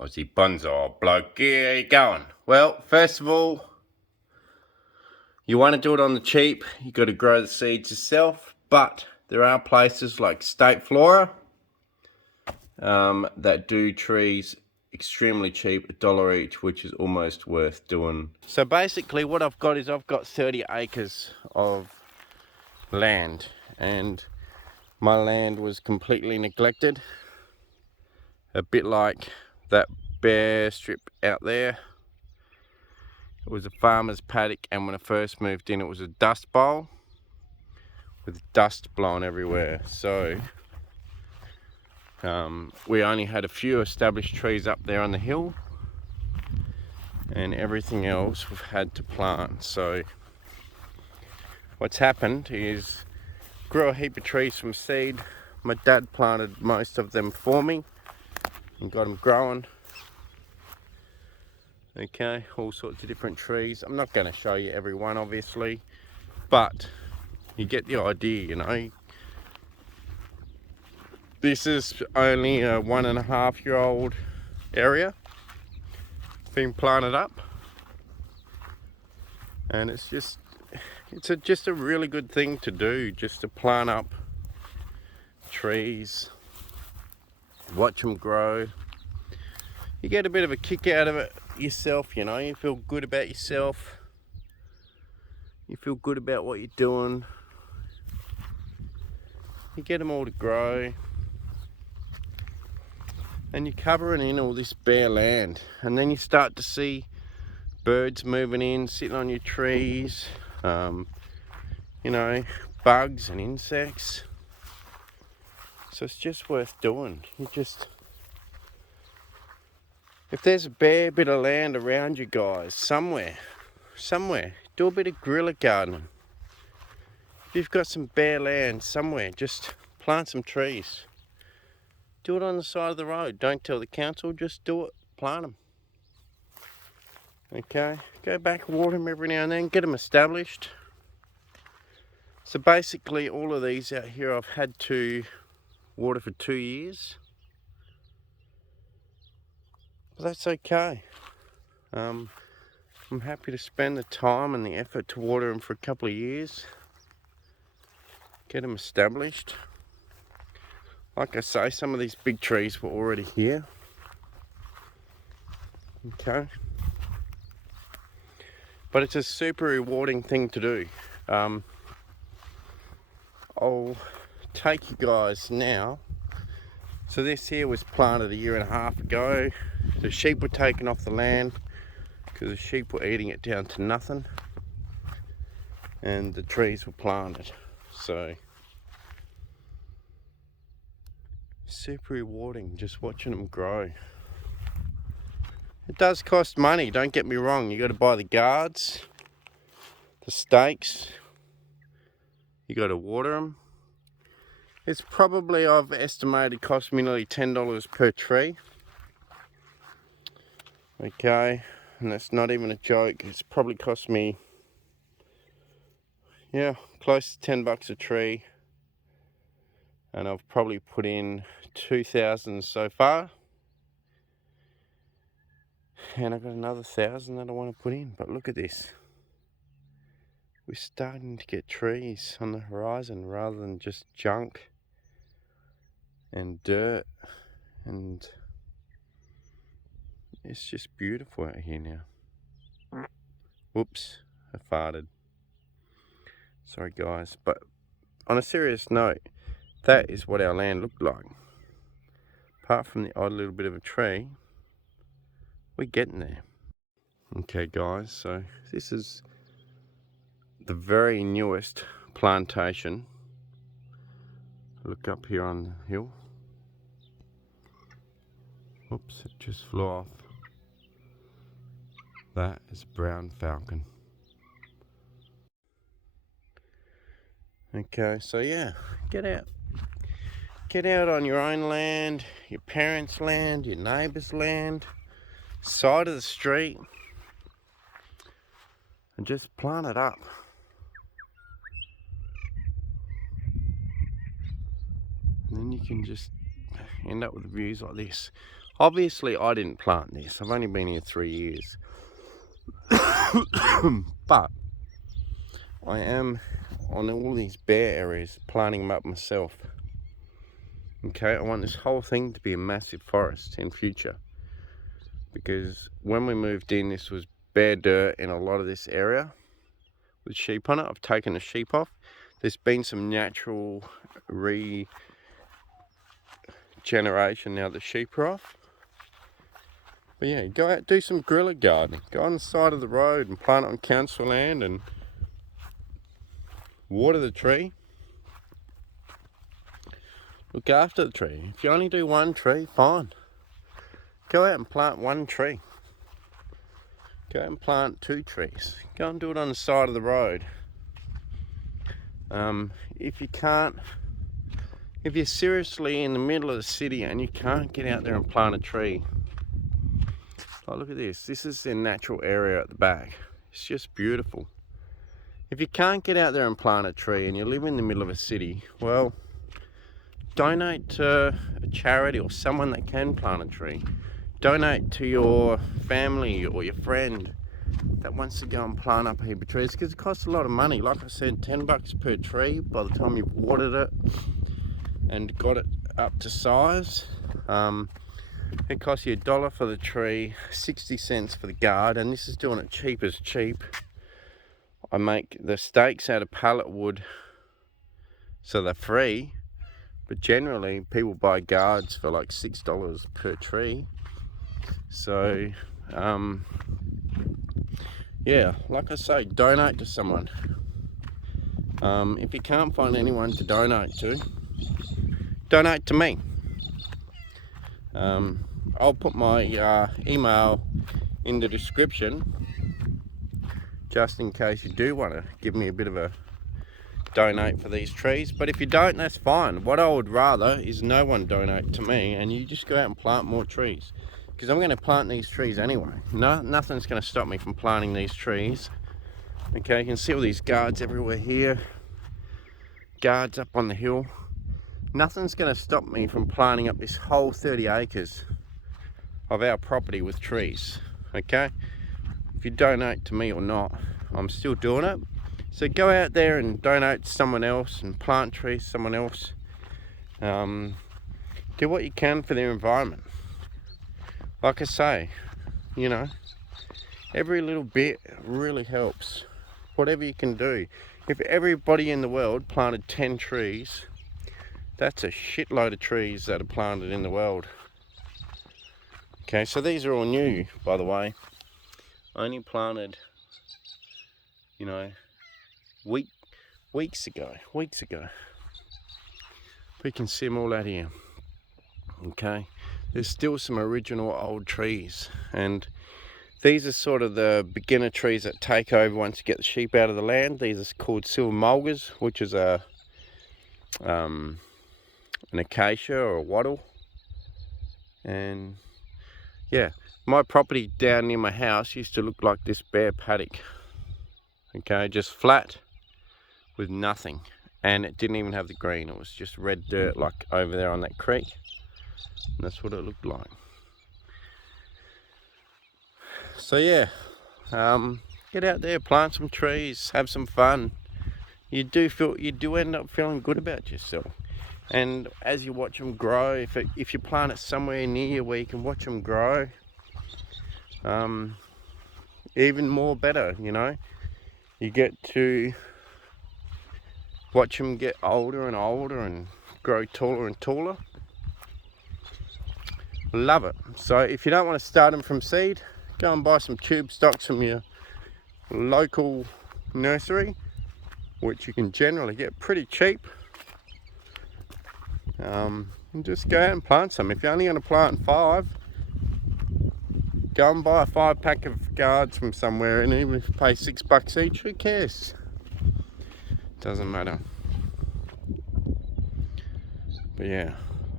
Aussie bonsai bloke, how you going? Well, first of all, you want to do it on the cheap. You got to grow the seeds yourself, but there are places like State Flora that do trees extremely cheap, $1 each, which is almost worth doing. So basically what I've got is I've got 30 acres of land, and my land was completely neglected, a bit like that bare strip out there. It was a farmer's paddock, and when I first moved in it was a dust bowl with dust blown everywhere. So we only had a few established trees up there on the hill, and everything else we've had to plant. So what's happened is grew a heap of trees from seed. My dad planted most of them for me and got them growing. Okay, all sorts of different trees. I'm not going to show you every one obviously, but you get the idea, you know. This is only a 1.5-year-old area being planted up, and it's just a really good thing to do, just to plant up trees, watch them grow. You get a bit of a kick out of it yourself, you know. You feel good about yourself, you feel good about what you're doing. You get them all to grow, and you're covering in all this bare land, and then you start to see birds moving in, sitting on your trees, you know, bugs and insects. So it's just worth doing. If there's a bare bit of land around you guys, somewhere, do a bit of guerrilla gardening. If you've got some bare land somewhere, just plant some trees. Do it on the side of the road. Don't tell the council, just do it, plant them. Okay, go back, water them every now and then, get them established. So basically all of these out here I've had to water for 2 years. But that's okay. I'm happy to spend the time and the effort to water them for a couple of years. Get them established. Like I say, some of these big trees were already here. Okay. But it's a super rewarding thing to do. I'll take you guys now. So this here was planted 1.5 years ago. The sheep were taken off the land because the sheep were eating it down to nothing, and the trees were planted. So super rewarding just watching them grow. It does cost money, don't get me wrong. You got to buy the guards, the stakes, you got to water them. It's probably, I've estimated, cost me nearly $10 per tree. Okay, and that's not even a joke. It's probably cost me, yeah, close to $10 a tree. And I've probably put in 2,000 so far. And I've got another 1,000 that I want to put in. But look at this. We're starting to get trees on the horizon rather than just junk and dirt, and it's just beautiful out here now. Whoops, I farted. Sorry guys, but on a serious note, that is what our land looked like. Apart from the odd little bit of a tree, we're getting there. Okay guys, so this is the very newest plantation. Look up here on the hill. Oops, it just flew off. That is brown falcon. Okay, so yeah, get out. Get out on your own land, your parents' land, your neighbour's land, side of the street, and just plant it up. And then you can just end up with views like this. Obviously, I didn't plant this. I've only been here 3 years. But I am on all these bare areas planting them up myself. Okay, I want this whole thing to be a massive forest in future, because when we moved in, this was bare dirt in a lot of this area with sheep on it. I've taken the sheep off. There's been some natural regeneration now the sheep are off. But yeah, go out, do some guerrilla gardening. Go on the side of the road and plant it on council land and water the tree. Look after the tree. If you only do one tree, fine. Go out and plant one tree. Go out and plant 2 trees. Go and do it on the side of the road. If you can't, if you're seriously in the middle of the city and you can't get out there and plant a tree, oh, look at this. This is the natural area at the back. It's just beautiful. If you can't get out there and plant a tree and you live in the middle of a city, well, donate to a charity or someone that can plant a tree. Donate to your family or your friend that wants to go and plant up a heap of trees, because it costs a lot of money. Like I said, $10 per tree by the time you've watered it and got it up to size. It costs you $1 for the tree, 60 cents for the guard, and this is doing it cheap as cheap. I make the stakes out of pallet wood, so they're free, but generally people buy guards for like $6 per tree. So yeah, like I say, donate to someone. If you can't find anyone to donate to me. I'll put my email in the description, just in case you do want to give me a bit of a donate for these trees. But if you don't, that's fine. What I would rather is no one donate to me and you just go out and plant more trees, because I'm going to plant these trees anyway. Nothing's going to stop me from planting these trees. Okay, you can see all these guards everywhere here, guards up on the hill. Nothing's going to stop me from planting up this whole 30 acres of our property with trees. Okay, if you donate to me or not, I'm still doing it. So go out there and donate to someone else and plant trees someone else. Do what you can for their environment. Like I say, you know, every little bit really helps. Whatever you can do. If everybody in the world planted 10 trees, that's a shitload of trees that are planted in the world. Okay, so these are all new, by the way. I only planted, you know, weeks ago. We can see them all out here. Okay, there's still some original old trees, and these are sort of the beginner trees that take over once you get the sheep out of the land. These are called silver mulgas, which is an acacia or a wattle. And yeah, my property down near my house used to look like this bare paddock. Okay, just flat with nothing, and it didn't even have the green. It was just red dirt like over there on that creek, and that's what it looked like. So yeah, get out there, plant some trees, have some fun. You do end up feeling good about yourself. And as you watch them grow, if you plant it somewhere near you where you can watch them grow, even more better, you know. You get to watch them get older and older and grow taller and taller. Love it. So if you don't want to start them from seed, go and buy some tube stocks from your local nursery, which you can generally get pretty cheap. And just go out and plant some. If you're only going to plant 5, go and buy a 5-pack of guards from somewhere, and even if you pay $6 each, who cares? Doesn't matter. But yeah,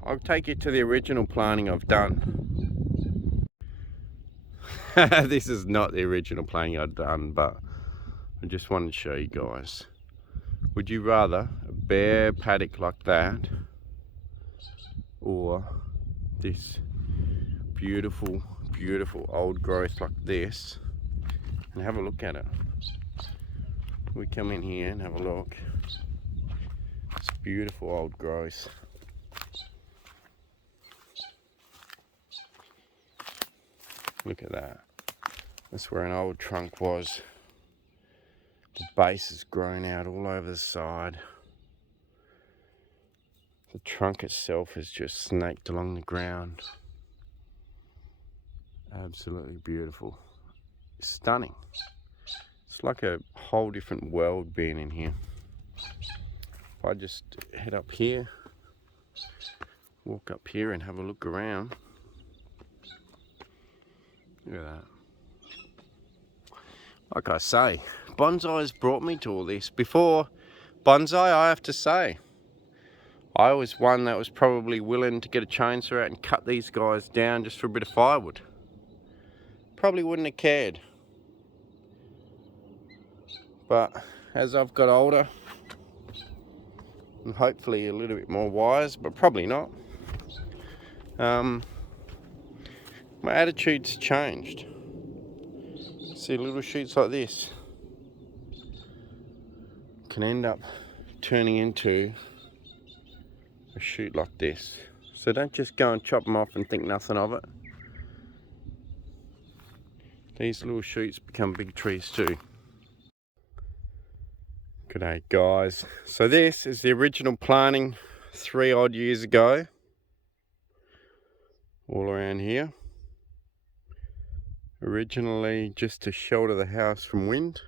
I'll take you to the original planting I've done. This is not the original planting I've done, but I just wanted to show you guys. Would you rather a bare paddock like that, or this beautiful, beautiful old growth like this. And have a look at it. We come in here and have a look. It's beautiful old growth. Look at that. That's where an old trunk was. The base has grown out all over the side. The trunk itself is just snaked along the ground. Absolutely beautiful. Stunning. It's like a whole different world being in here. If I just head up here, walk up here and have a look around. Look at that. Like I say, bonsai's brought me to all this. Before bonsai, I have to say, I was one that was probably willing to get a chainsaw out and cut these guys down just for a bit of firewood. Probably wouldn't have cared. But as I've got older, and hopefully a little bit more wise, but probably not, my attitude's changed. See, little shoots like this can end up turning into a shoot like this. So don't just go and chop them off and think nothing of it. These little shoots become big trees too. G'day guys. So this is the original planting 3 odd years ago. All around here. Originally just to shelter the house from wind.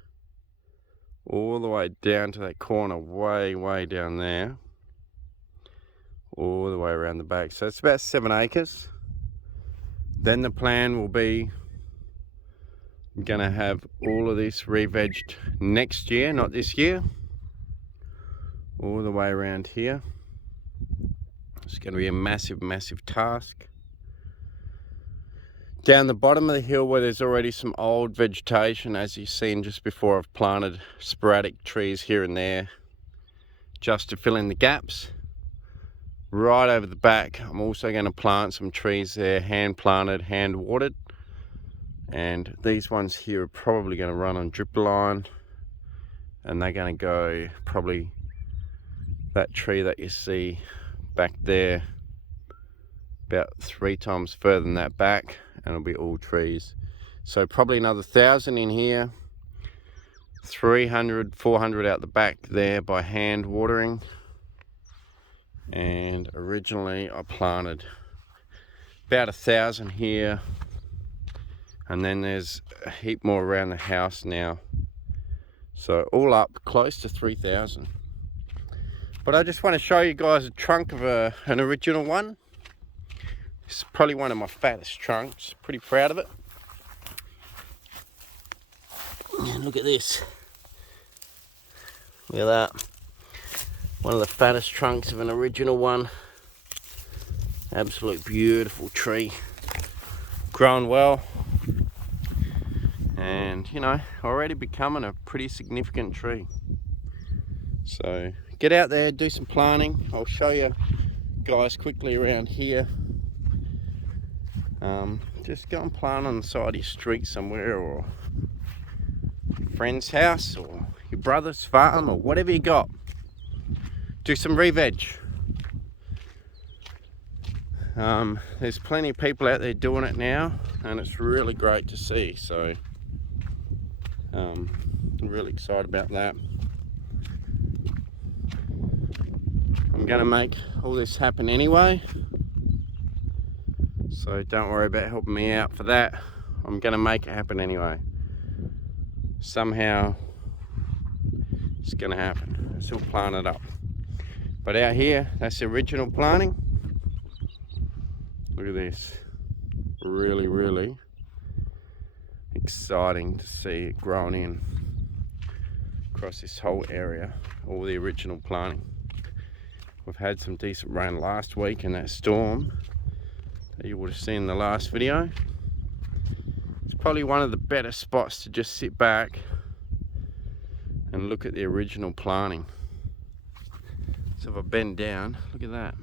All the way down to that corner, way down there. All the way around the back. So it's about 7 acres. Then the plan will be, I'm gonna have all of this re-vegged next year, not this year. All the way around here. It's gonna be a massive task. Down the bottom of the hill where there's already some old vegetation, as you've seen just before, I've planted sporadic trees here and there just to fill in the gaps. Right over the back, I'm also going to plant some trees there, hand planted, hand watered. And these ones here are probably going to run on drip line. And they're going to go probably that tree that you see back there, about 3 times further than that back, and it'll be all trees. So probably another 1,000 in here, 300, 400 out the back there by hand watering. And originally I planted about 1,000 here, and then there's a heap more around the house now. So all up close to 3,000. But I just want to show you guys a trunk of an original one. It's probably one of my fattest trunks. Pretty proud of it. And look at this. Look at that. One of the fattest trunks of an original one. Absolute beautiful tree. Grown well. And, you know, already becoming a pretty significant tree. So, get out there, do some planting. I'll show you guys quickly around here. Just go and plant on the side of your street somewhere, or your friend's house, or your brother's farm, or whatever you got. Do some re-veg. There's plenty of people out there doing it now, and it's really great to see. So I'm really excited about that. I'm gonna make all this happen anyway, so don't worry about helping me out for that. I'm gonna make it happen anyway. Somehow it's gonna happen. It's all planted up. But out here, that's the original planting. Look at this. Really exciting to see it growing in across this whole area. All the original planting. We've had some decent rain last week in that storm that you would have seen in the last video. It's probably one of the better spots to just sit back and look at the original planting. So if I bend down, look at that.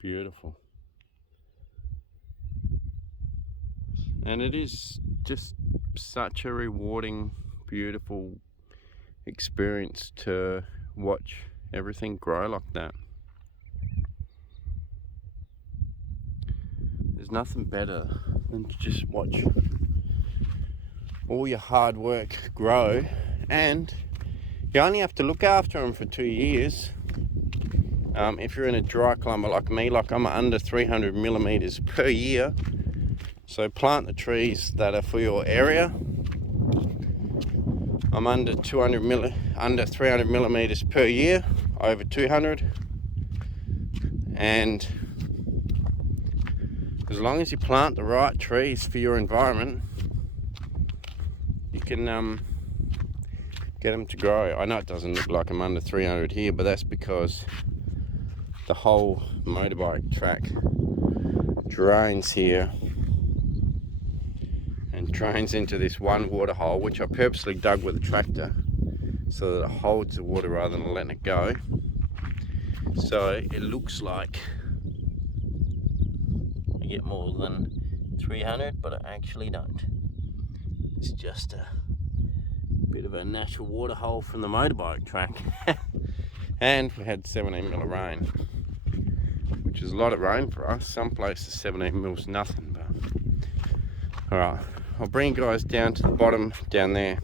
Beautiful. And it is just such a rewarding, beautiful experience to watch everything grow like that. There's nothing better than to just watch all your hard work grow, and you only have to look after them for 2 years. If you're in a dry climate like me, like I'm under 300 millimeters per year, so plant the trees that are for your area. I'm under 300 millimeters per year, over 200, and as long as you plant the right trees for your environment, you can get them to grow. I know it doesn't look like I'm under 300 here, but that's because the whole motorbike track drains here and drains into this one water hole, which I purposely dug with a tractor so that it holds the water rather than letting it go. So it looks like I get more than 300, but I actually don't. It's just a bit of a natural water hole from the motorbike track. And we had 17 mil of rain, which is a lot of rain for us. Some places 17 mil's nothing, but alright, I'll bring you guys down to the bottom down there.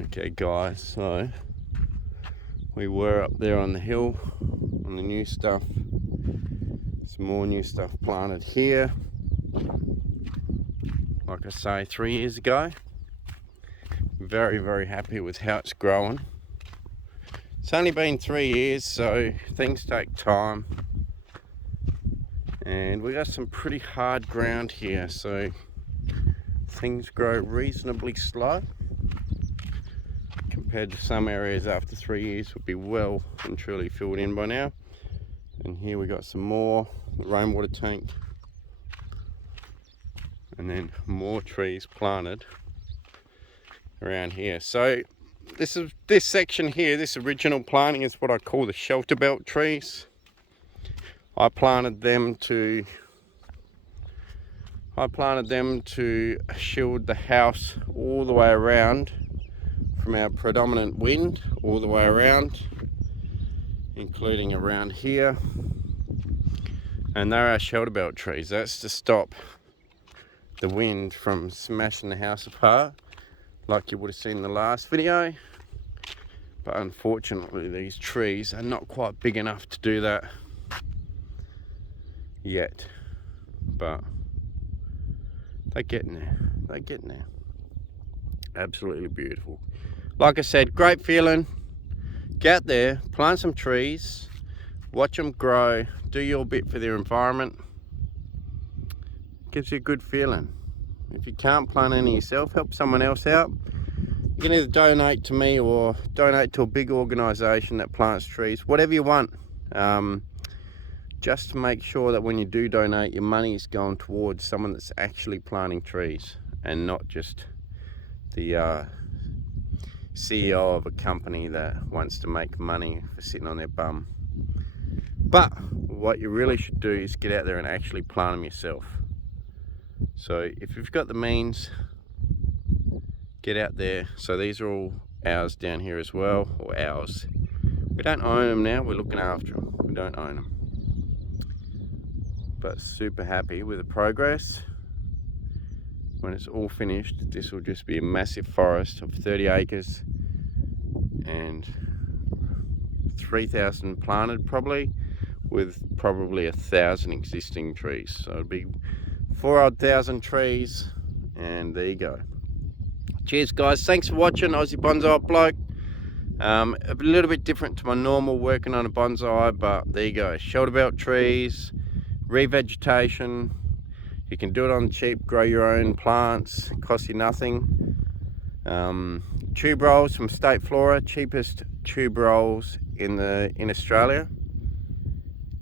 Okay guys, so we were up there on the hill on the new stuff. Some more new stuff planted here, like I say, 3 years ago. Very, very happy with how it's growing. It's only been 3 years, so things take time. And we got some pretty hard ground here, so things grow reasonably slow compared to some areas after 3 years would be well and truly filled in by now. And here we got some more rainwater tank, and then more trees planted around here. So this section here, this original planting, is what I call the shelter belt trees. I planted them to shield the house all the way around from our predominant wind, all the way around, including around here. And they're our shelter belt trees. That's to stop the wind from smashing the house apart, like you would have seen in the last video. But unfortunately, these trees are not quite big enough to do that yet. But they're getting there. They're getting there. Absolutely beautiful. Like I said, great feeling. Get there, plant some trees, watch them grow, do your bit for their environment. Gives you a good feeling. If you can't plant any yourself, help someone else out. You can either donate to me or donate to a big organisation that plants trees, whatever you want. Just to make sure that when you do donate, your money is going towards someone that's actually planting trees and not just the CEO of a company that wants to make money for sitting on their bum. But what you really should do is get out there and actually plant them yourself. So if you've got the means, get out there. So these are all ours down here as well, or ours. We don't own them now, we're looking after them. We don't own them. But super happy with the progress. When it's all finished, this will just be a massive forest of 30 acres and 3,000 planted probably, with probably 1,000 existing trees. So it'll be 4,000 trees, and there you go. Cheers guys, thanks for watching. Aussie Bonsai Bloke. A little bit different to my normal working on a bonsai, but there you go. Shelter belt trees, revegetation. You can do it on cheap, grow your own plants, it costs you nothing. Tube rolls from State Flora, cheapest tube rolls in Australia.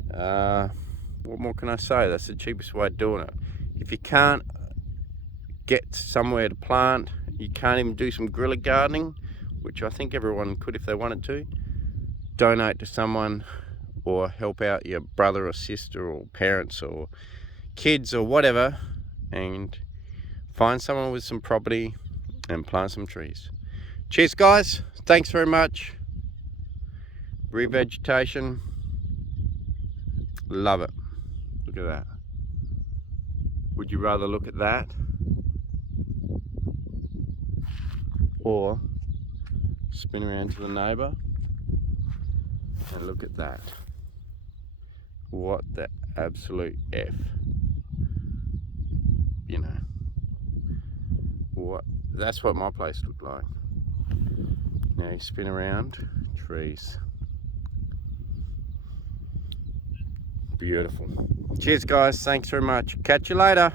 What more can I say? That's the cheapest way of doing it. If you can't get somewhere to plant, you can't even do some guerrilla gardening, which I think everyone could if they wanted to, donate to someone or help out your brother or sister or parents or kids or whatever, and find someone with some property and plant some trees. Cheers guys, thanks very much. Revegetation, love it. Look at that. Would you rather look at that or spin around to the neighbour and look at that? What the absolute F, you know. What, that's what my place looked like. Now you spin around, trees. Beautiful. Cheers guys, thanks very much. Catch you later.